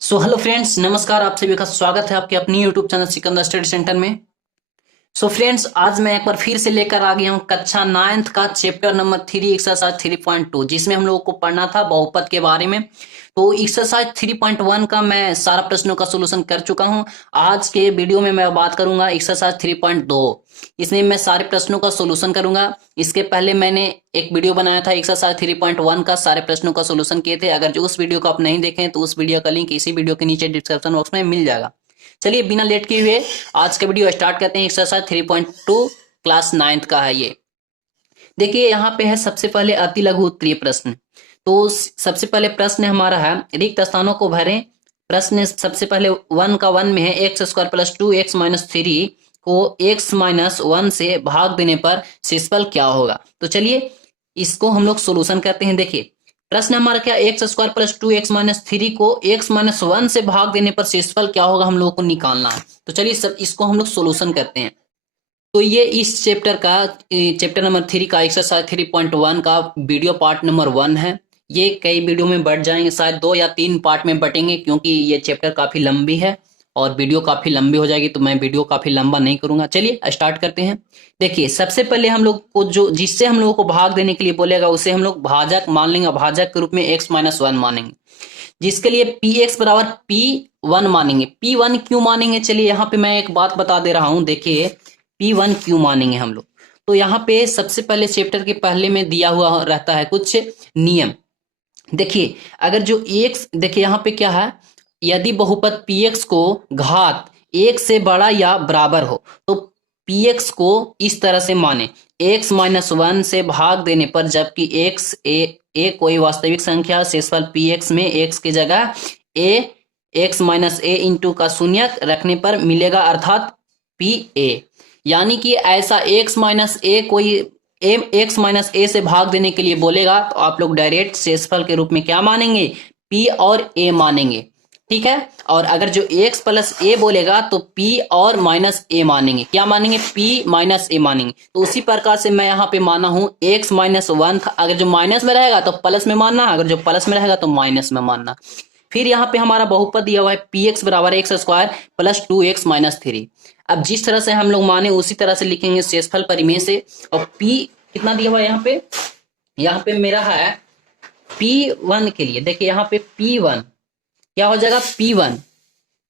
Hello friends, नमस्कार। आप सभी का स्वागत है आपके अपनी YouTube channel Sikandar study centre में। फ्रेंड्स, आज मैं एक बार फिर से लेकर आ गया हूँ कक्षा 9th का चैप्टर नंबर 3 एक्सरसाइज 3.2, जिसमें हम लोगों को पढ़ना था बहुपद के बारे में। तो एक्सरसाइज 3.1 का मैं सारा प्रश्नों का सोल्यूशन कर चुका हूँ। आज के वीडियो में मैं बात करूंगा एक्सरसाइज 3.2। इसमें मैं सारे प्रश्नों का सोल्यूशन करूंगा। इसके पहले मैंने एक वीडियो बनाया था एक्सरसाइज 3.1 का, सारे प्रश्नों का सोल्यूशन किए थे। अगर जो उस वीडियो को आप नहीं देखें तो उस वीडियो का लिंक इसी वीडियो के नीचे डिस्क्रिप्शन बॉक्स में मिल जाएगा। चलिए बिना लेट किए हुए आज का वीडियो स्टार्ट करते हैं। एक्सरसाइज 3.2 क्लास 9th का है ये। देखिए यहाँ पे है सबसे पहले अति लघु उत्तरीय प्रश्न। तो सबसे पहले प्रश्न हमारा है रिक्त स्थानों को भरें। प्रश्न सबसे पहले 1 का 1 में है x square plus 2x minus 3 को x माइनस 1 से भाग देने पर शेषफल क्या होगा। तो चलिए इसको हम लोग सोल्यूशन करते हैं। देखिए प्रश्न हमारा क्या, x square plus 2x minus 3 को x माइनस 1 से भाग देने पर शेषफल क्या होगा, हम लोगों को निकालना है। तो चलिए सब इसको हम लोग सोल्यूशन करते हैं। तो ये इस चैप्टर नंबर 3 का एक्सरसाइज 3.1 का वीडियो पार्ट नंबर 1 है। ये कई वीडियो में बढ़ जाएंगे, शायद 2 या 3 पार्ट में बटेंगे, क्योंकि ये चैप्टर काफी लंबी है और वीडियो काफी लंबी हो जाएगी, तो मैं वीडियो काफी लंबा नहीं करूंगा। चलिए स्टार्ट करते हैं। देखिए सबसे पहले हम लोग को जो जिससे हम लोगों को भाग देने के लिए बोलेगा उसे हम लोग भाजक मान लेंगे, भाजक के रूप में x माइनस 1 मानेंगे, जिसके लिए पी एक्स बराबर P1 मानेंगे। P1 क्यों मानेंगे, चलिए यहाँ पे मैं एक बात बता दे रहा हूं। देखिए P1 क्यों मानेंगे हम लोग, तो यहाँ पे सबसे पहले चैप्टर के पहले में दिया हुआ रहता है कुछ नियम। देखिए अगर जो एक्स, देखिए यहाँ पे क्या है, यदि बहुपद px को घात 1 से बड़ा या बराबर हो तो px को इस तरह से माने x माइनस 1 से भाग देने पर, जबकि x ए कोई वास्तविक संख्या, शेषफल px में x की जगह a x minus a into का शून्य रखने पर मिलेगा, अर्थात pa। यानी कि ऐसा x माइनस a कोई x माइनस a से भाग देने के लिए बोलेगा तो आप लोग डायरेक्ट शेषफल के रूप में क्या मानेंगे, p और a मानेंगे। ठीक है, और अगर जो x प्लस a बोलेगा तो p और माइनस a मानेंगे। क्या मानेंगे, p माइनस a मानेंगे। तो उसी प्रकार से मैं यहाँ पे माना हूं x माइनस 1, अगर जो माइनस में रहेगा तो प्लस में मानना, अगर जो प्लस में रहेगा तो माइनस में मानना। फिर यहाँ पे हमारा बहुपद दिया हुआ है px बराबर x square plus 2x minus 3। अब जिस तरह से हम लोग माने उसी तरह से लिखेंगे शेषफल परिमेय से। और p कितना दिया हुआ है यहाँ पे मेरा है P1 के लिए। देखिए यहाँ पे P1 क्या हो जाएगा,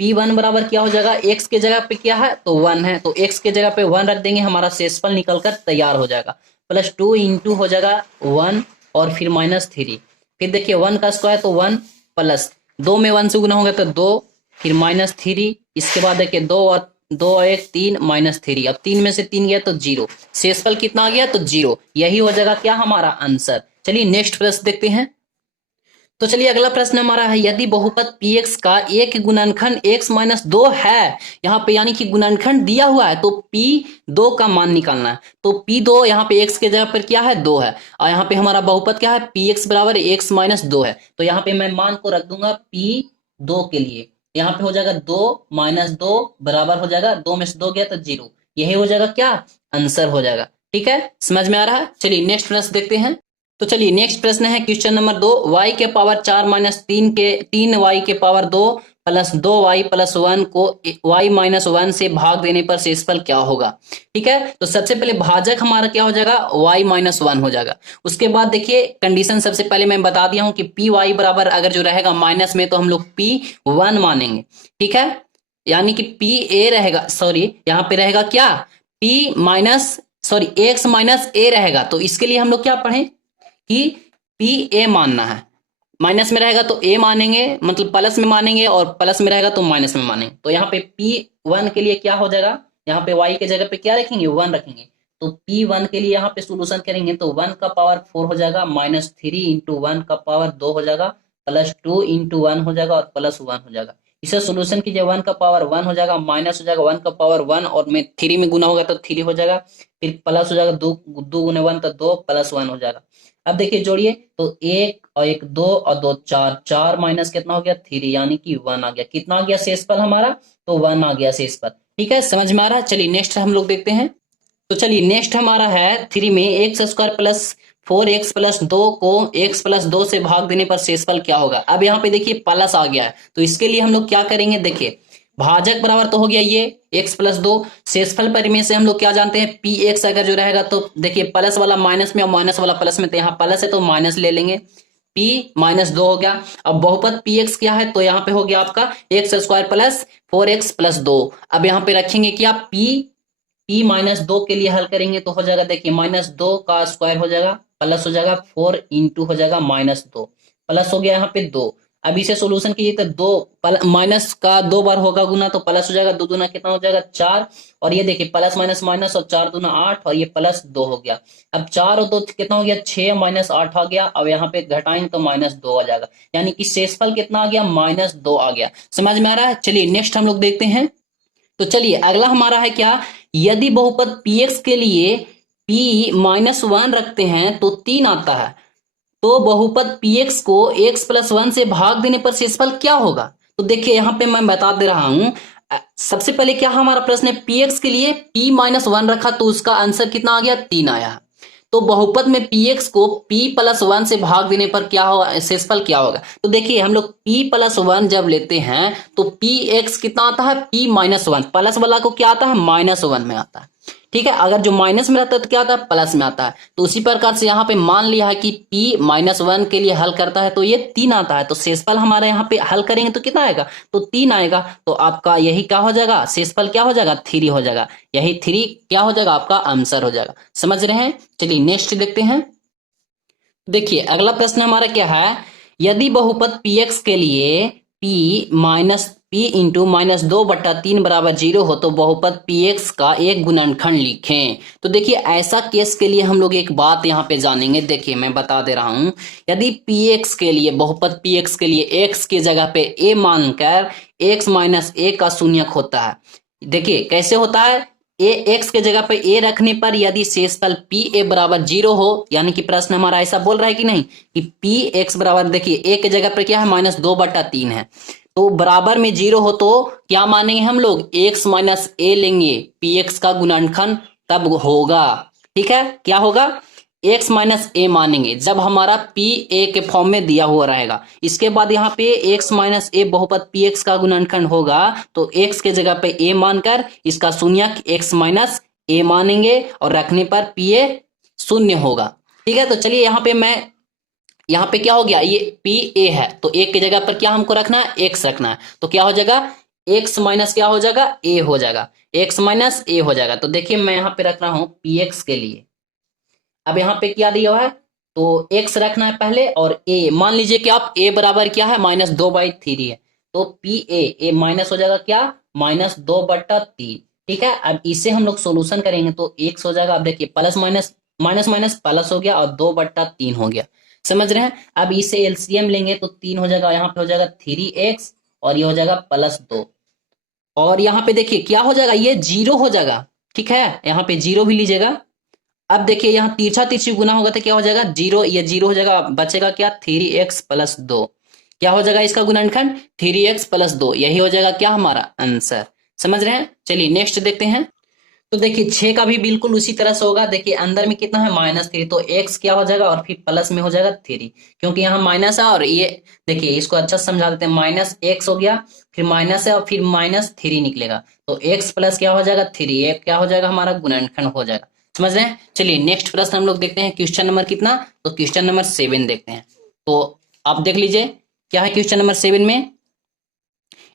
P1 बराबर क्या हो जाएगा, x के जगह पे क्या है तो 1 है, तो x के जगह पे 1 रख देंगे, हमारा शेषफल निकल कर तैयार हो जाएगा। प्लस 2 इंटू हो जाएगा 1 और फिर माइनस 3। फिर देखिए 1 का स्क्वायर तो 1 प्लस 2 में 1 से गुना होगा तो 2, फिर माइनस 3। इसके बाद देखिए 2 और 2 1 3 माइनस 3। अब 3 में से 3 गया तो 0, शेषफल कितना आ गया तो 0। यही हो जाएगा क्या हमारा आंसर। चलिए नेक्स्ट प्रश्न देखते हैं। तो चलिए अगला प्रश्न हमारा है यदि बहुपद px का एक गुणनखंड x माइनस 2 है, यहाँ पे यानी कि गुणनखंड दिया हुआ है, तो p2 का मान निकालना है। तो p2 यहाँ पे x के जगह पर क्या है 2 है, और यहाँ पे हमारा बहुपद क्या है px बराबर x माइनस 2 है। तो यहाँ पे मैं मान को रख दूंगा p2 के लिए। यहाँ पे हो जाएगा 2 माइनस 2 बराबर हो जाएगा 2 में से 2 गया तो 0। यही हो जाएगा क्या आंसर हो जाएगा। ठीक है, समझ में आ रहा है। चलिए नेक्स्ट प्रश्न देखते हैं। तो चलिए नेक्स्ट प्रश्न है क्वेश्चन नंबर 2, y के पावर 4 माइनस 3y के पावर 2 प्लस 2y प्लस 1 को y माइनस 1 से भाग देने पर शेषफल क्या होगा। ठीक है, तो सबसे पहले भाजक हमारा क्या हो जाएगा, y माइनस 1 हो जाएगा। उसके बाद देखिए कंडीशन सबसे पहले मैं बता दिया हूं कि py बराबर अगर जो रहेगा माइनस में तो हम लोग p1 मानेंगे। ठीक है, यानी कि pa रहेगा, सॉरी यहाँ पे रहेगा क्या x माइनस a रहेगा। तो इसके लिए हम लोग क्या पढ़े कि पी ए मानना है। माइनस में रहेगा तो ए मानेंगे, मतलब प्लस में मानेंगे, और प्लस में रहेगा तो माइनस में मानेंगे। तो यहाँ पे P1 के लिए क्या हो जाएगा, यहाँ पे y के जगह पे क्या रखेंगे 1 रखेंगे। तो P1 के लिए यहाँ पे सोल्यूशन करेंगे तो 1 का पावर 4 हो जाएगा, माइनस 3 इंटू 1 का पावर 2 हो जाएगा, प्लस 2 इंटू 1 हो जाएगा और प्लस 1 हो जाएगा। इसे सोल्यूशन कीजिए, 1 का पावर 1 हो जाएगा, माइनस हो जाएगा 1 का पावर 1 और में 3 में गुना होगा तो 3 हो जाएगा, फिर प्लस हो जाएगा 2 गुने 1 तो 2 प्लस 1 हो जाएगा। अब देखिए जोड़िए तो 1 और 1 2 और 2 4, 4 माइनस कितना हो गया 3, यानी कि 1 आ गया। कितना आ गया शेषफल हमारा, तो 1 आ गया शेषफल। ठीक है, समझ में आ रहा है। चलिए नेक्स्ट हम लोग देखते हैं। तो चलिए नेक्स्ट हमारा है 3 में x square plus 4x plus 2 को x प्लस 2 से भाग देने पर शेषफल क्या होगा। अब यहाँ पे देखिए प्लस आ गया है, तो इसके लिए हम लोग क्या करेंगे, देखिए भाजक बराबर तो हो गया ये x प्लस 2, शेषफल परिमेय से हम लोग क्या जानते हैं, पी एक्स अगर जो रहेगा तो देखिए प्लस वाला माइनस में और माइनस वाला प्लस में, तो यहाँ प्लस है तो माइनस ले लेंगे, p माइनस 2 हो गया। अब बहुपद पी एक्स क्या है, तो यहाँ पे हो गया आपका x square plus 4x plus 2। अब यहाँ पे रखेंगे क्या, p माइनस 2 के लिए हल करेंगे तो हो जाएगा, देखिए माइनस 2 का स्क्वायर हो जाएगा प्लस हो जाएगा 4 इंटू हो जाएगा माइनस 2, प्लस हो गया यहाँ पे 2। अब इसे सोल्यूशन कीजिए तो माइनस का 2 बार होगा गुना, तो प्लस हो जाएगा, 2 दूना कितना हो जाएगा 4, और ये देखिए प्लस माइनस माइनस, और 4 दूना 8, और ये प्लस 2 हो गया। अब 4 और 2 कितना हो गया 6 माइनस 8 आ गया। अब यहाँ पे घटाएं तो माइनस 2 आ जाएगा, यानी कि शेषफल कितना आ गया, माइनस 2 आ गया। समझ में आ रहा है। चलिए नेक्स्ट हम लोग देखते हैं। तो चलिए अगला हमारा है क्या, यदि बहुपद px के लिए p माइनस 1 रखते हैं तो 3 आता है, तो बहुपद px को x प्लस 1 से भाग देने पर शेषफल क्या होगा। तो देखिए यहां पे मैं बता दे रहा हूं, सबसे पहले क्या हमारा प्रश्न है, px के लिए p माइनस 1 रखा तो उसका आंसर कितना आ गया, 3 आया। तो बहुपद में px को p प्लस 1 से भाग देने पर क्या होगा, शेषफल क्या होगा। तो देखिए हम लोग p प्लस 1 जब लेते हैं तो px कितना आता है, p माइनस 1, प्लस वाला को क्या आता है, माइनस 1 में आता है। ठीक है, अगर जो माइनस में रहता है तो क्या आता है, प्लस में आता है। तो उसी प्रकार से यहाँ पे मान लिया है कि p माइनस 1 के लिए हल करता है तो ये 3 आता है, तो शेषफल हमारे यहाँ पे हल करेंगे तो कितना आएगा, तो 3 आएगा। तो आपका यही क्या हो जाएगा, शेषफल क्या हो जाएगा, 3 हो जाएगा। यही 3 क्या हो जाएगा, आपका आंसर हो जाएगा। समझ रहे हैं। चलिए नेक्स्ट देखते हैं। देखिए अगला प्रश्न हमारा क्या है, यदि बहुपद px के लिए p इंटू माइनस 2/3 बराबर 0 हो तो बहुपद px का एक गुणनखंड लिखें। तो देखिए ऐसा केस के लिए हम लोग एक बात यहाँ पे जानेंगे। देखिए मैं बता दे रहा हूं, यदि px के लिए बहुपद px के लिए x की जगह पे a मानकर x माइनस a का शून्यक होता है। देखिए कैसे होता है, ए एक्स के जगह पे ए रखने पर यदि शेषफल पी ए बराबर 0 हो, यानी कि प्रश्न हमारा ऐसा बोल रहा है कि नहीं कि पी एक्स बराबर, देखिए ए के जगह पे क्या है, माइनस 2/3 है, तो बराबर में 0 हो तो क्या मानेंगे हम लोग, एक्स माइनस ए लेंगे, पी एक्स का गुणनखंड तब होगा। ठीक है, क्या होगा, एक्स माइनस ए मानेंगे जब हमारा पी ए के फॉर्म में दिया हुआ रहेगा। इसके बाद यहाँ पे एक्स माइनस ए बहुपद पी एक्स का गुणनखंड होगा, तो एक्स के जगह पे ए मानकर इसका शून्यक एक्स माइनस ए मानेंगे और रखने पर पी ए शून्य होगा। ठीक है, तो चलिए यहाँ पे मैं, यहाँ पे क्या हो गया, ये पी ए है तो एक की जगह पर क्या हमको रखना है, एक्स रखना है, तो क्या हो जाएगा, एक्स माइनस क्या हो जाएगा, ए हो जाएगा, एक्स माइनस ए हो जाएगा। तो देखिए मैं यहाँ पे रख रहा हूं पी एक्स के लिए। अब यहाँ पे क्या दिया हुआ है, तो x रखना है पहले, और a मान लीजिए कि आप a बराबर क्या है, -2/3 है, तो पी ए माइनस हो जाएगा क्या, -2/3। ठीक है, अब इसे हम लोग सोल्यूशन करेंगे तो x हो जाएगा, अब देखिए plus minus minus minus plus हो गया और 2/3 हो गया। समझ रहे हैं। अब इसे एलसीएम लेंगे तो 3 हो जाएगा, यहाँ पे हो जाएगा 3x और ये हो जाएगा +2, और यहाँ पे देखिए क्या हो जाएगा, ये 0 हो जाएगा। ठीक है, यहाँ पे 0 भी लीजिएगा। अब देखिए यहाँ तिरछा तिरछी गुना होगा तो क्या हो जाएगा, 0, ये 0 हो जाएगा, बचेगा क्या, 3x + 2। क्या हो जाएगा इसका गुणनखंड, 3x + 2, यही हो जाएगा क्या, हमारा आंसर। समझ रहे हैं। चलिए नेक्स्ट देखते हैं। तो देखिए 6 का भी बिल्कुल उसी तरह से होगा। देखिए अंदर में कितना है, -3, तो x क्या हो जाएगा और फिर प्लस में हो जाएगा 3, क्योंकि यहाँ माइनस है, और ये देखिए इसको अच्छा समझा देते हैं, -x हो गया, फिर माइनस है और फिर -3 निकलेगा, तो x प्लस क्या हो जाएगा 3, ये क्या हो जाएगा, हमारा गुणनखंड हो जाएगा। समझ रहे हैं। चलिए नेक्स्ट प्रश्न हम लोग देखते हैं, क्वेश्चन नंबर कितना, तो क्वेश्चन नंबर 7 देखते हैं। तो आप देख लीजिए क्या है क्वेश्चन नंबर 7 में,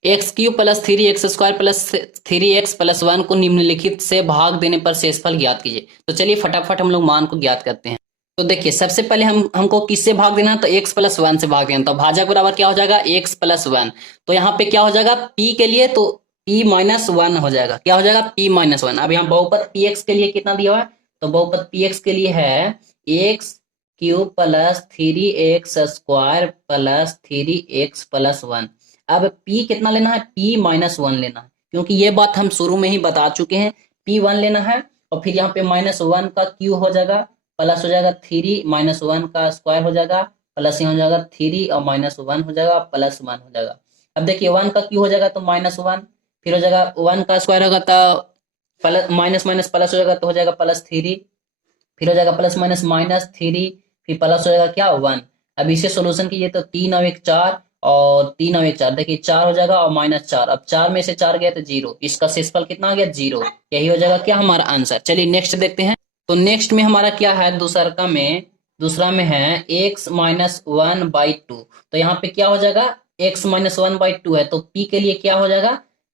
x³ + 3x² + 3x + 1 को निम्नलिखित से भाग देने पर शेषफल ज्ञात कीजिए। तो चलिए फटाफट हम लोग मान को ज्ञात करते हैं। तो देखिए सबसे पहले हमको किससे भाग देना है, तो x + 1 से भाग देना, तो भाजक बराबर क्या हो जाएगा, x + 1। तो यहाँ पे क्या हो जाएगा, p के लिए तो p - 1 हो जाएगा, क्या हो जाएगा, p - 1। अब यहाँ बहुपद px के लिए कितना दिया हुआ है, तो बहुपद px के लिए है x³ + 3x² + 3x + 1। अब p कितना लेना है, p - 1 लेना है, क्योंकि ये बात हम शुरू में ही बता चुके हैं, p 1 लेना है, और फिर यहाँ पे -1 का q हो जाएगा, प्लस हो जाएगा 3 - 1 का स्क्वायर हो जाएगा, प्लस यहाँ हो जाएगा 3 और -1 हो जाएगा, +1 हो जाएगा। अब देखिए 1 का q हो जाएगा तो -1, फिर हो जाएगा 1 का स्क्वायर होगा तो प्लस माइनस माइनस प्लस हो जाएगा तो हो जाएगा +3, फिर हो जाएगा प्लस माइनस माइनस थ्री, फिर प्लस हो जाएगा क्या 1। अब इसे सोल्यूशन कीजिए तो 3 और 1 4 और 3 और 1 4, देखिए 4 हो जाएगा और -4। अब 4 में से 4 गया तो 0, इसका शेषफल कितना हो गया 0। यही हो जाएगा क्या हमारा आंसर। चलिए नेक्स्ट देखते हैं। तो नेक्स्ट में हमारा क्या है, दूसरा में है x-1/2। तो यहाँ पे क्या हो जाएगा, x-1/2 है तो p के लिए क्या हो जाएगा,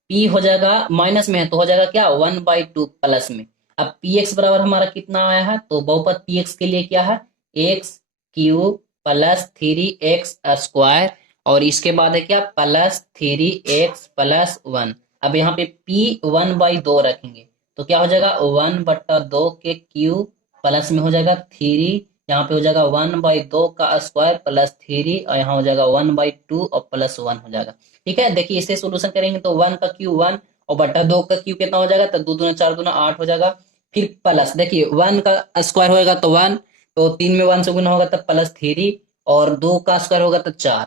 p हो जाएगा माइनस में है तो हो जाएगा क्या 1/2 प्लस में। अब px बराबर हमारा कितना आया है, तो बहुपद px के लिए क्या है, x³ प्लस 3x², और इसके बाद है क्या प्लस 3x+1। अब यहाँ पे p 1/2 रखेंगे तो क्या हो जाएगा 1/2 के क्यूब प्लस में हो जाएगा 3, यहाँ पे हो जाएगा 1/2 का स्क्वायर प्लस 3, और यहाँ हो जाएगा 1/2 और प्लस 1 हो जाएगा। ठीक है, देखिए इसे सोल्यूशन करेंगे तो 1 का क्यूब 1 और बटा 2 का क्यूब कितना हो जाएगा, तो 2 दूना 4 दूना 8 हो जाएगा। फिर प्लस देखिए 1 का स्क्वायर होगा तो 1, तो 3 में 1 से गुना होगा तो प्लस 3, और 2 का स्क्वायर होगा तो 4।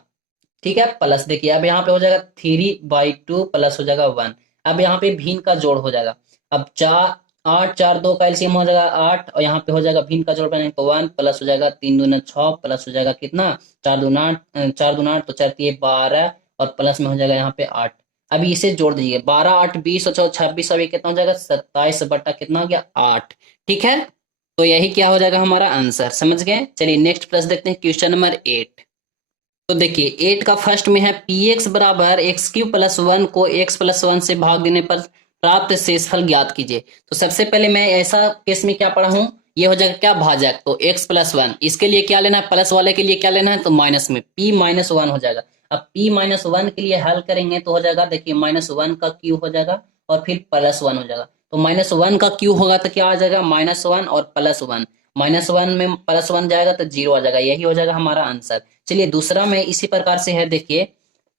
ठीक है, प्लस देखिए अब यहाँ पे हो जाएगा 3/2 प्लस हो जाएगा 1। अब यहाँ पे भिन्न का जोड़ हो जाएगा। अब 8 4 2 का एलसीएम हो जाएगा 8, और यहाँ पे हो जाएगा भिन्न का जोड़ बनेगा तो 1 प्लस हो जाएगा 3 दूना 6 प्लस हो जाएगा कितना 4 दूना 8 तो 4 3 12, और प्लस में हो जाएगा यहाँ पे 8। अभी इसे जोड़ दीजिए 12 8 20 और 26, अभी कितना हो जाएगा 27 बटा कितना हो गया 8। ठीक है, तो यही क्या हो जाएगा हमारा आंसर, समझ गए। चलिए नेक्स्ट प्रश्न देखते हैं, क्वेश्चन नंबर 8। तो देखिए 8 का फर्स्ट में है px बराबर x³ + 1 को x+1 से भाग देने पर प्राप्त शेषफल ज्ञात कीजिए। तो सबसे पहले मैं ऐसा केस में क्या पढ़ा हूं, ये हो जाएगा क्या भाजक, तो x+1, इसके लिए क्या लेना है, प्लस वाले के लिए क्या लेना है तो माइनस में p-1 हो जाएगा। अब p-1 के लिए हल करेंगे तो हो जाएगा देखिए -1 का क्यूब हो जाएगा और फिर +1 हो जाएगा। तो -1 का क्यूब होगा तो क्या आ जाएगा -1 और +1, -1 में +1 जाएगा तो 0 आ जाएगा, यही हो जाएगा हमारा आंसर। चलिए दूसरा में इसी प्रकार से है, देखिए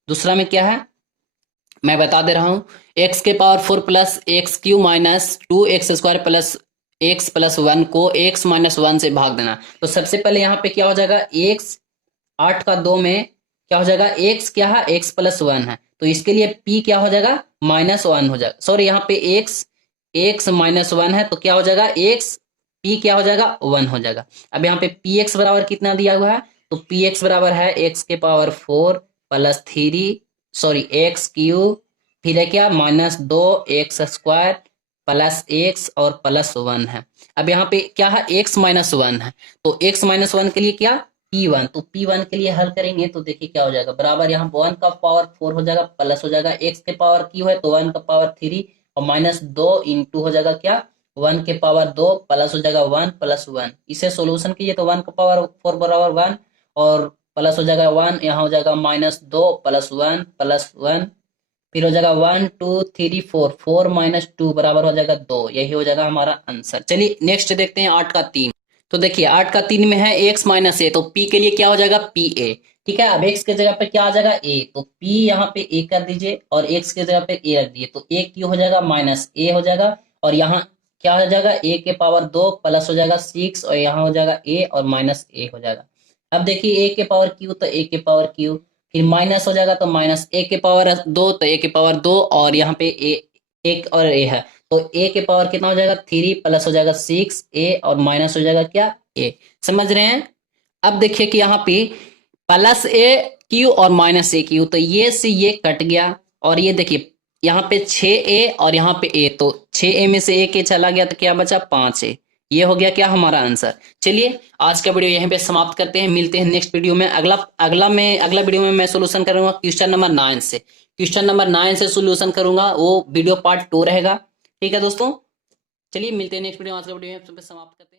दूसरा में क्या है मैं बता दे रहा हूं, x⁴ plus x³ minus 2x² plus x+1 को x-1 से भाग देना। तो सबसे पहले यहाँ पे क्या हो जाएगा, x 8 का 2 में क्या हो जाएगा, x क्या है x+1 है तो इसके लिए p क्या हो जाएगा -1 हो जाएगा, सॉरी यहाँ पे x-1 है तो क्या हो जाएगा x p क्या हो जाएगा 1 हो जाएगा। अब यहाँ पे px बराबर कितना दिया हुआ है, तो px बराबर है x⁴ प्लस 3 सॉरी x³ फिर है क्या -2x² प्लस x और +1 है। अब यहाँ पे क्या है x-1 है तो x-1 के लिए क्या p1, तो p1 के लिए हल करेंगे तो देखिए क्या हो जाएगा, बराबर यहाँ 1 का पावर 4 हो जाएगा प्लस हो जाएगा x के पावर क्यू है तो 1 का पावर 3 और -2 इंटू हो जाएगा क्या 1 के पावर 2 प्लस हो जाएगा 1 + 1। इसे सोल्यूशन कीजिए तो 1 का पावर 4 बराबर 1 और प्लस हो जाएगा 1, यहाँ हो जाएगा -2 + 1 + 1, फिर हो जाएगा 1 2 3 4 4 - 2 बराबर हो जाएगा 2, यही हो जाएगा हमारा आंसर। चलिए नेक्स्ट देखते हैं 8 का 3। तो देखिए 8 का 3 में है x - a, तो p के लिए क्या हो जाएगा pa। ठीक है, अब x के जगह पे क्या आ जाएगा a, तो p यहाँ पे a कर दीजिए और x के जगह पे a रख दीजिए तो a क्यों हो जाएगा -a हो जाएगा, और यहाँ क्या हो जाएगा a के पावर 2 प्लस हो जाएगा 6 और यहाँ हो जाएगा a और -a हो जाएगा। अब देखिए a के पावर q तो a के पावर q, फिर माइनस हो जाएगा तो -a के पावर 2 तो a के पावर 2 और यहाँ पे एक और a है तो a के पावर कितना हो जाएगा 3 प्लस हो जाएगा 6a और माइनस हो जाएगा क्या a। समझ रहे हैं। अब देखिए कि यहाँ पे +a⁡ और -a⁡, तो ये से ये कट गया, और ये देखिए यहाँ पे 6a और यहाँ पे a, तो 6a में से a चला गया तो क्या बचा 5a। ये हो गया क्या हमारा आंसर। चलिए आज का वीडियो यहीं पे समाप्त करते हैं, मिलते हैं नेक्स्ट वीडियो में। अगला वीडियो में मैं सोल्यूशन करूंगा क्वेश्चन नंबर 9 से, क्वेश्चन नंबर 9 से सोल्यूशन करूंगा, वो वीडियो पार्ट 2 रहेगा। ठीक है दोस्तों, चलिए मिलते हैं नेक्स्ट वीडियो में। आज का वीडियो यहीं पे समाप्त करते हैं।